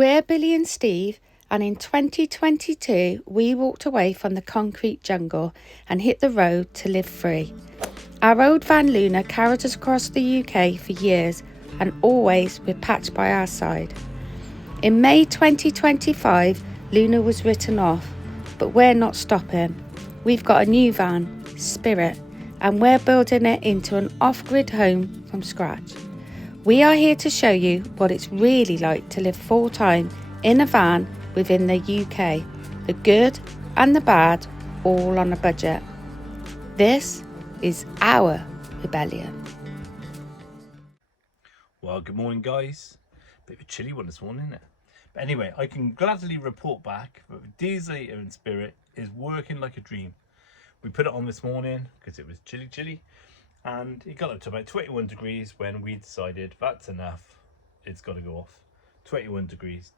We're Billie and Steve, and in 2022 we walked away from the concrete jungle and hit the road to live free. Our old van Luna carried us across the UK for years and always with Patch by our side. In May 2025, Luna was written off, but we're not stopping. We've got a new van, Spirit, and we're building it into an off-grid home from scratch. We are here to show you what it's really like to live full-time in a van within the UK, the good and the bad, all on a budget. This is our rebellion. Well, good morning, guys. Bit of a chilly one this morning, isn't it? But anyway, I can gladly report back that Diesel and Spirit is working like a dream. We put it on this morning because it was chilly, and it got up to about 21 degrees when we decided that's enough, it's got to go off. 21 degrees,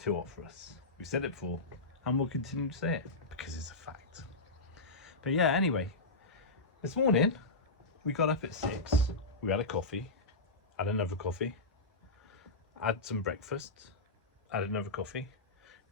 too hot for us. We said it before, and we'll continue to say it because it's a fact. But yeah, anyway, this morning we got up at 6, we had a coffee, had another coffee, had some breakfast, had another coffee,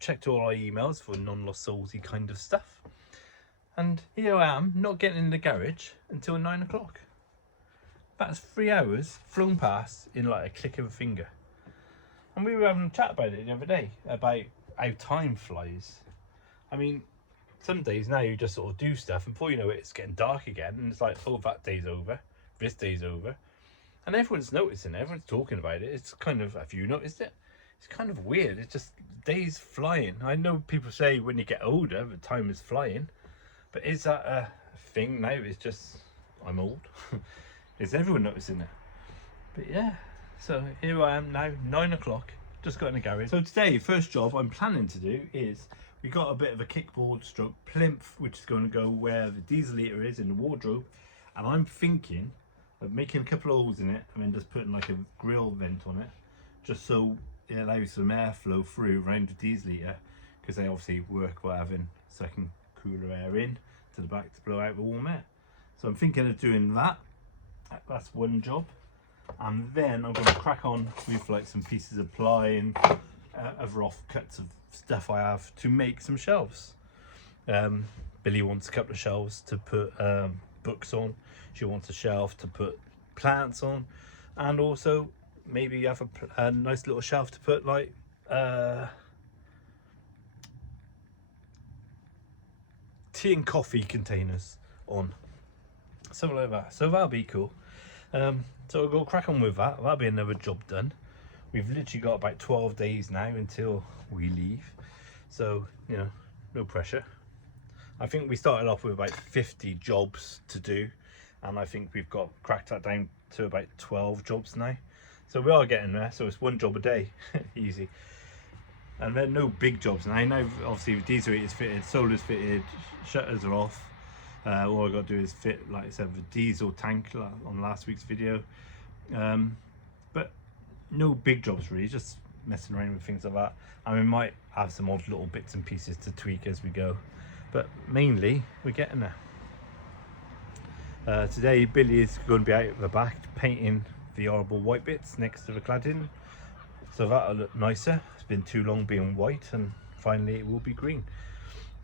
checked all our emails for non-lost soulsy kind of stuff, and here I am, not getting in the garage until 9 o'clock. That's 3 hours flown past in like a click of a finger. And we were having a chat about it the other day, about how time flies. I mean, some days now you just sort of do stuff, and before you know it, it's getting dark again, and it's like, oh, that day's over, this day's over. And everyone's noticing it, everyone's talking about it. It's kind of, have you noticed it? It's kind of weird. It's just days flying. I know people say when you get older, the time is flying. But is that a thing now? It's just, I'm old. Is everyone noticing it? But yeah, so here I am now, 9 o'clock, just got in the garage. So today, first job I'm planning to do is, we got a bit of a kickboard stroke plinth, which is going to go where the diesel heater is in the wardrobe. And I'm thinking of making a couple of holes in it and then just putting like a grill vent on it, just so it allows some airflow through around the diesel heater, because they obviously work by having second cooler air in to the back to blow out the warm air. So I'm thinking of doing that. That's one job, and then I'm going to crack on with like some pieces of ply and other offcuts of stuff I have to make some shelves. Billie wants a couple of shelves to put books on. She wants a shelf to put plants on, and also maybe have a nice little shelf to put like tea and coffee containers on, something like that. So that'll be cool. So we'll go crack on with that. That'll be another job done. We've literally got about 12 days now until we leave, so you know, no pressure. I think we started off with about 50 jobs to do, and I think we've got cracked that down to about 12 jobs now. So we are getting there. So it's one job a day, easy. And then no big jobs now. Now obviously the diesel heater is fitted, solar's fitted, shutters are off. All I've got to do is fit, like I said, the diesel tank on last week's video. But no big jobs really, just messing around with things like that. And we might have some odd little bits and pieces to tweak as we go. But mainly, we're getting there. Today, Billie is going to be out at the back painting the horrible white bits next to the cladding. So that'll look nicer. It's been too long being white, and finally it will be green.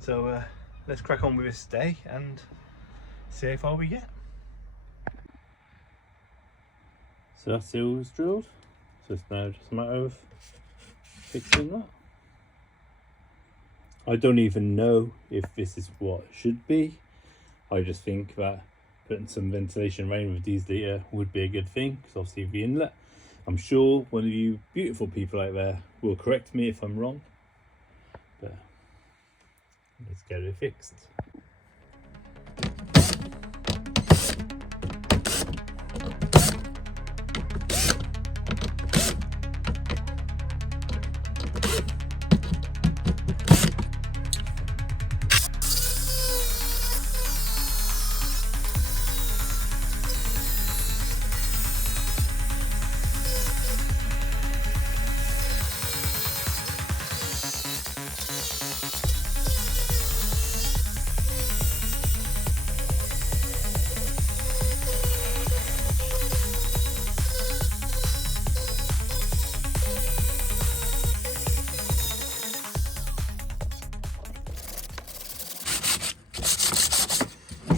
So let's crack on with this day and see how far we get. So that's the holes drilled. So it's now just a matter of fixing that. I don't even know if this is what it should be. I just think that putting some ventilation around with diesel heater would be a good thing, because obviously the inlet. I'm sure one of you beautiful people out there will correct me if I'm wrong. But let's get it fixed.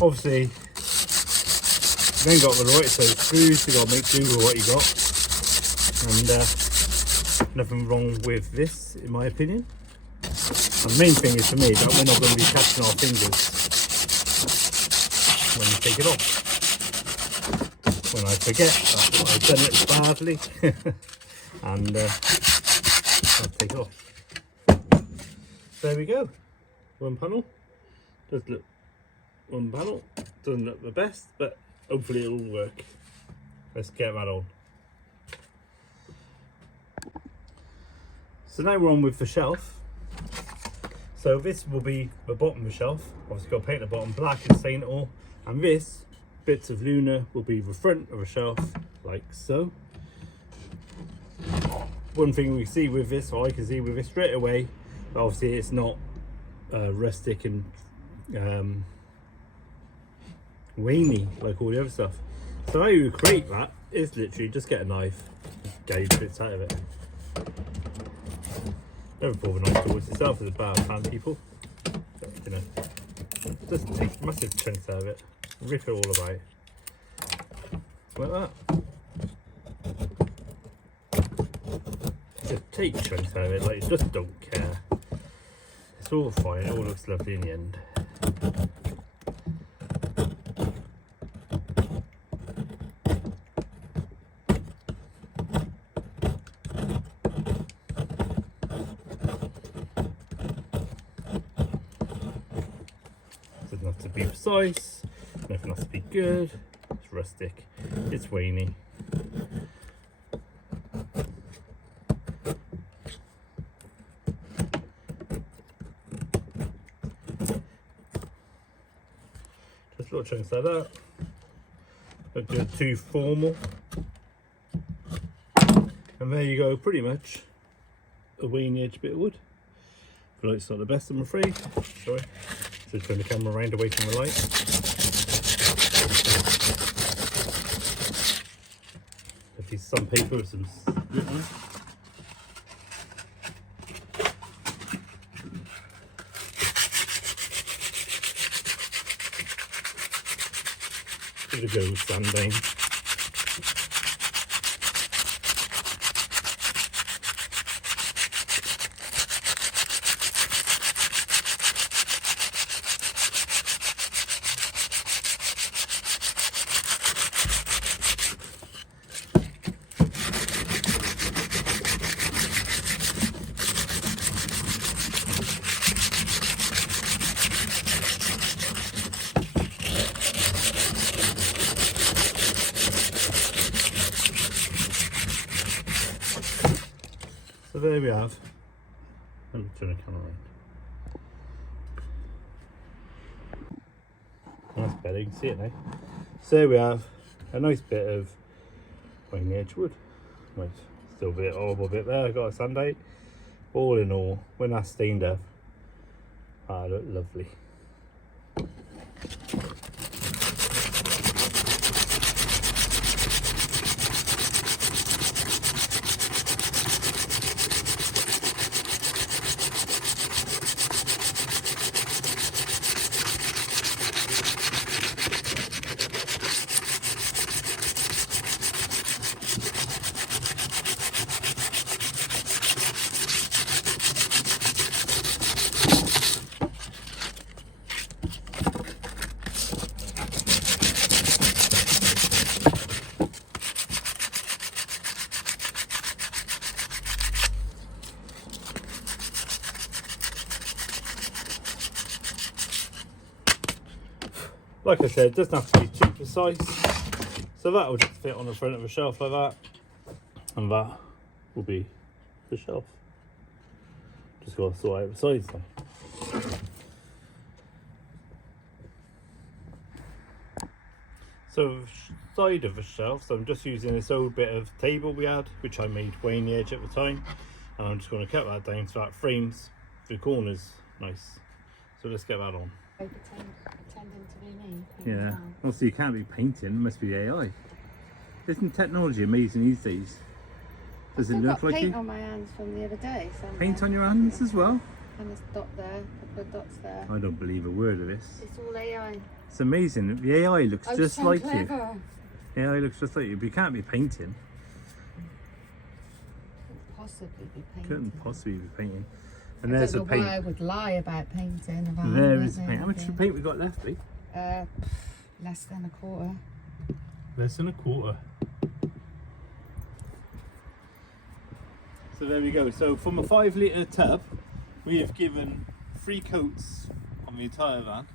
Obviously, you ain't got the right size screws, you got to make do with what you got. And nothing wrong with this, in my opinion. And the main thing is for me that we're not going to be catching our fingers when you take it off. When I forget that I've done it badly, and I'll take it off. There we go. One panel. Does look one panel. Doesn't look the best, but hopefully it will work. Let's get that on. So now we're on with the shelf. So this will be the bottom of the shelf. Obviously got to paint the bottom black and stain it all. And this bits of Luna will be the front of the shelf, like so. One thing we see with this, or I can see with this straight away, but obviously it's not rustic and wavy like all the other stuff. So how you create that is literally just get a knife, gouge bits out of it. Never pull the knife towards yourself as a bad fan, people. But, you know, just take massive chunks out of it, rip it all about, like that. Just take chunks out of it, like you just don't care. It's all fine, it all looks lovely in the end. Doesn't have to be precise, nothing has to be good, it's rustic, it's wavy. Just little chunks like that, don't do it too formal. And there you go, pretty much a wavy edge bit of wood. The light's not the best, I'm afraid. Sorry. Just turn the camera around away from the light. A piece of sandpaper with some grit on it. Give it a go with sanding. So there we have. Let me turn the camera around. That's better, you can see it now. So there we have a nice bit of wavy edge wood. Right, still a bit horrible bit there, I've got a sand out. All in all, when that's stained up, that look lovely. Like I said, it doesn't have to be too precise. So that will just fit on the front of a shelf like that. And that will be the shelf. Just got to sort out the sides now. So side of the shelf, so I'm just using this old bit of table we had, which I made way in the edge at the time. And I'm just going to cut that down so that frames the corners nice. So let's get that on. Pretending to be me. Yeah, also you can't be painting, it must be AI. Isn't technology amazing these days? Does it look like paint you? on my hands from the other day. Paint on your hands as well? And there's a dot there, a couple of dots there. I don't believe a word of this. It's all AI. It's amazing. The AI looks I'm just so like clever. you. The AI looks just like you, but you can't be painting. Couldn't possibly be painting. Couldn't possibly be painting. And I there's don't a know paint. why I would lie about painting. If I There haven't is a got paint. no How much idea. paint we got left, babe? Less than a quarter. Less than a quarter. So there we go. So from a 5 litre tub, we have given 3 coats on the entire van.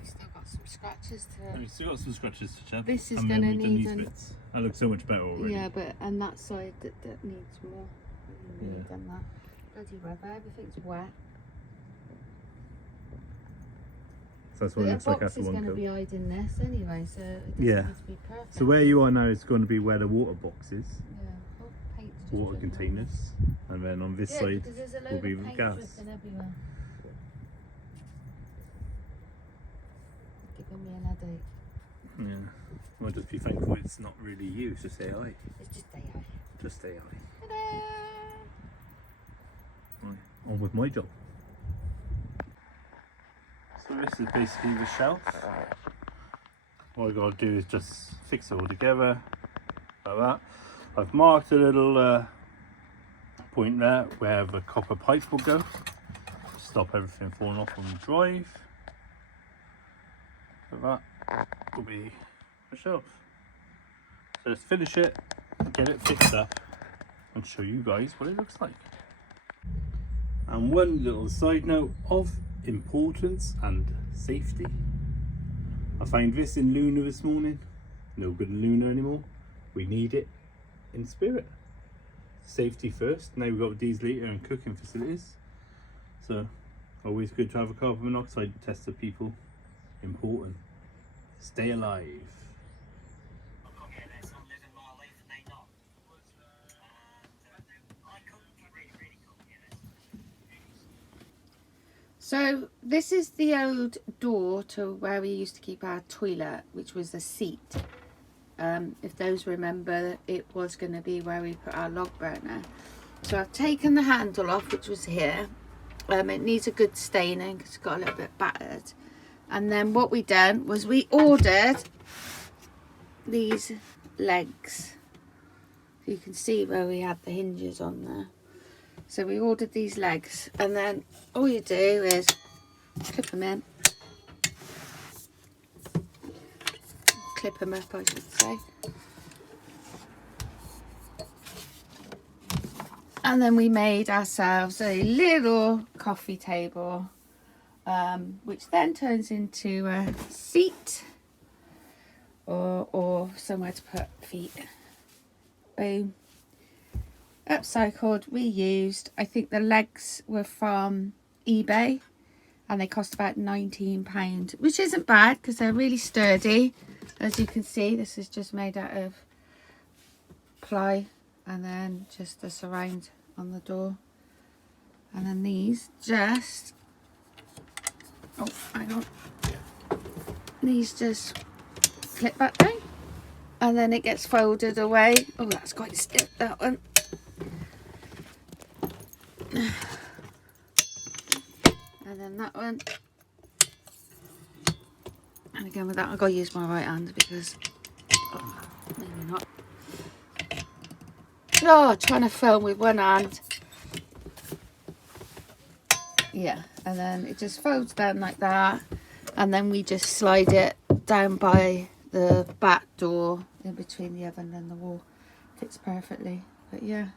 We still got some scratches And to. we've still got some scratches to chap. This is and then gonna we've done need these an- bits. That looks so much better already. Yeah, but and that side that needs more. We've Yeah. done that. Bloody weather, everything's wet. So that's what it But looks the like box after is one going to coat. be hiding this anyway, so it doesn't Yeah. need to be perfect. So where you are now is going to be where the water box is, Yeah. Oh, paint's just water dripping. containers, and then on this Yeah, side because there's a load will be of the paint gas. dripping everywhere. Giving me an headache. Yeah. Well, just be thankful it's not really you, it's just AI. It's just AI. Just AI. Ta-da! Right. On with my job. So this is basically the shelf. What I got to do is just fix it all together like that. I've marked a little point there where the copper pipe will go. Stop everything falling off on the drive. So that will be the shelf. So let's finish it, get it fixed up, and show you guys what it looks like. And one little side note of importance and safety. I found this in Luna this morning. No good in Luna anymore. We need it in Spirit. Safety first. Now we've got diesel heater and cooking facilities. So always good to have a carbon monoxide tester, people. Important. Stay alive. So this is the old door to where we used to keep our toilet, which was a seat. If those remember, it was going to be where we put our log burner. So I've taken the handle off, which was here. It needs a good staining because it's got a little bit battered. And then what we done was we ordered these legs. You can see where we had the hinges on there. So we ordered these legs, and then all you do is clip them in. Clip them up, I should say. And then we made ourselves a little coffee table, which then turns into a seat or somewhere to put feet. Boom. Upcycled, reused. I think the legs were from eBay and they cost about £19, which isn't bad because they're really sturdy. As you can see, this is just made out of ply and then just the surround on the door. And then these just, oh, hang on. These just clip back down and then it gets folded away. Oh, that's quite stiff, that one. And then that one. And again with that, I've got to use my right hand because, oh, maybe not. Oh, trying to film with one hand. Yeah, and then it just folds down like that. And then we just slide it down by the back door in between the oven and the wall. Fits perfectly. But yeah.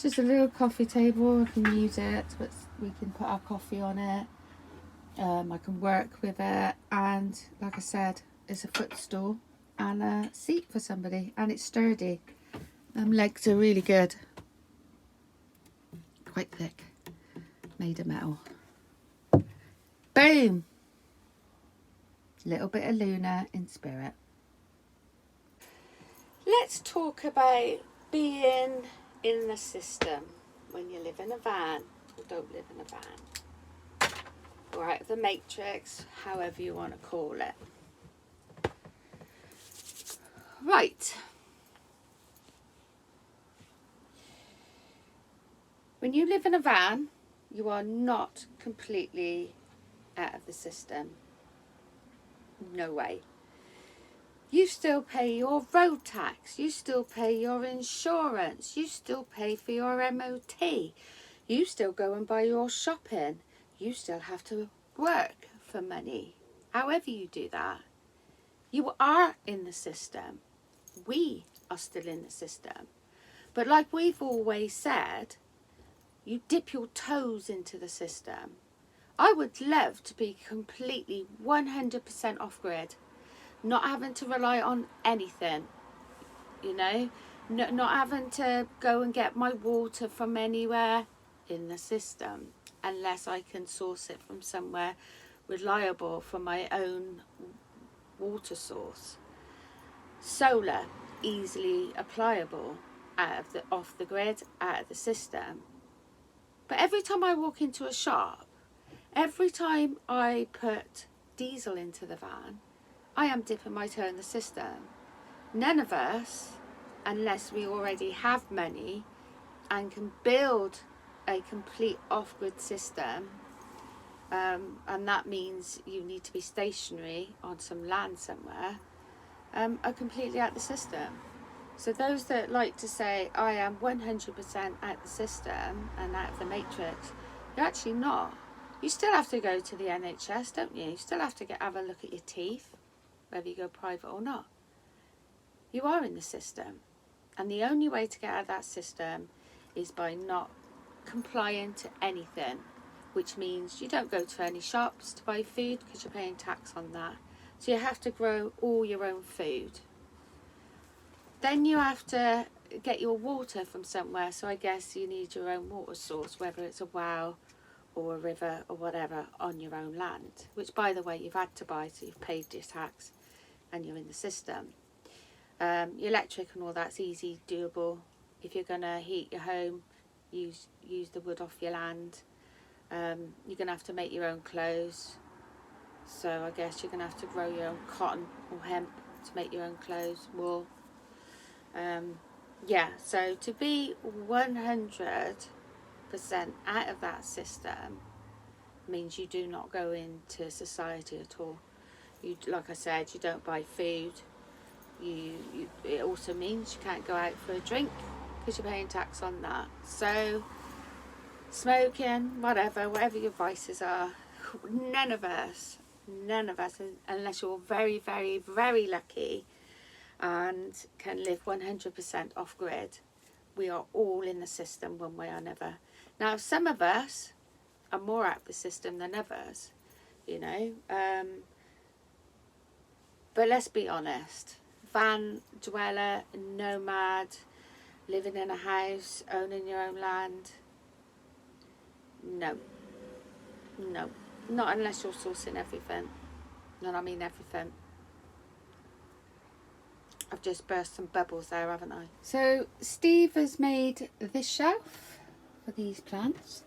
Just a little coffee table. I can use it, but we can put our coffee on it. I can work with it, and like I said, it's a footstool and a seat for somebody, and it's sturdy. Legs are really good, quite thick, made of metal. Boom! Little bit of Luna in Spirit. Let's talk about being in the system when you live in a van or don't live in a van, or out of the matrix, however you want to call it. Right, when you live in a van, you are not completely out of the system. No way. You still pay your road tax, you still pay your insurance, you still pay for your MOT, you still go and buy your shopping, you still have to work for money. However you do that, you are in the system. We are still in the system. But like we've always said, you dip your toes into the system. I would love to be completely 100% off grid. Not having to rely on anything, you know, not having to go and get my water from anywhere in the system, unless I can source it from somewhere reliable from my own water source. Solar, easily applicable off the grid, out of the system. But every time I walk into a shop, every time I put diesel into the van, I am dipping my toe in the system. None of us, unless we already have money and can build a complete off-grid system, and that means you need to be stationary on some land somewhere, are completely out the system. So those that like to say, I am 100% out the system and out of the matrix, you're actually not. You still have to go to the NHS, don't you? You still have to have a look at your teeth, whether you go private or not. You are in the system, and the only way to get out of that system is by not complying to anything, which means you don't go to any shops to buy food because you're paying tax on that. So you have to grow all your own food. Then you have to get your water from somewhere, so I guess you need your own water source, whether it's a well or a river or whatever, on your own land, which by the way you've had to buy, so you've paid your tax and you're in the system. Your electric and all that's easy, doable. If you're going to heat your home, use the wood off your land. You're going to have to make your own clothes, so I guess you're going to have to grow your own cotton or hemp to make your own clothes, wool. Yeah, so to be 100% out of that system means you do not go into society at all. You, like I said, you don't buy food. It also means you can't go out for a drink because you're paying tax on that. So smoking, whatever your vices are, none of us, unless you're very, very, very lucky and can live 100% off grid, we are all in the system one way or another. Now, some of us are more out of the system than others, you know, but let's be honest. Van dweller, nomad, living in a house, owning your own land, no, not unless you're sourcing everything, and I mean everything. I've just burst some bubbles there, haven't I? So Steve has made this shelf for these plants,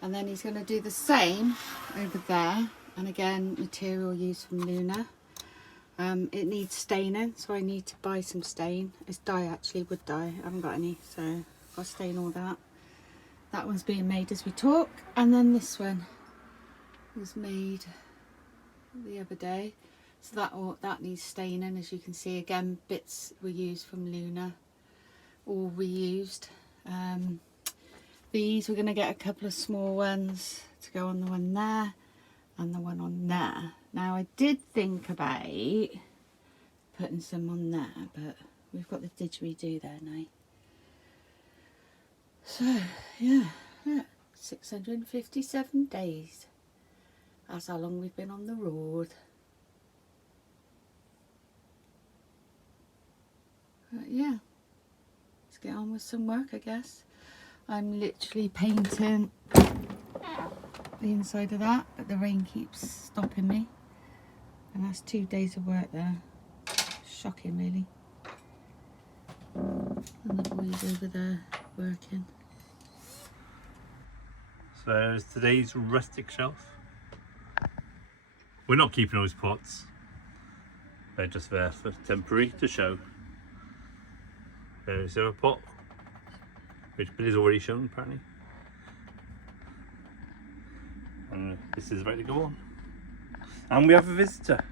and then he's going to do the same over there, and again material used from Luna. It needs staining, so I need to buy some stain. It's dye, actually, wood dye. I haven't got any, so I've got to stain all that. That one's being made as we talk, and then this one was made the other day. So that needs staining, as you can see. Again, bits were used from Luna, all reused. These, we're going to get a couple of small ones to go on the one there and the one on there. Now, I did think about putting some on there, but we've got the didgeridoo there now. So, yeah, 657 days. That's how long we've been on the road. But yeah, let's get on with some work, I guess. I'm literally painting the inside of that, but the rain keeps stopping me. And that's 2 days of work there. Shocking, really. And the boys over there working. So there's today's rustic shelf. We're not keeping those pots. They're just there for temporary to show. There's a pot, which Billy's already shown apparently. And this is about to go on. And we have a visitor.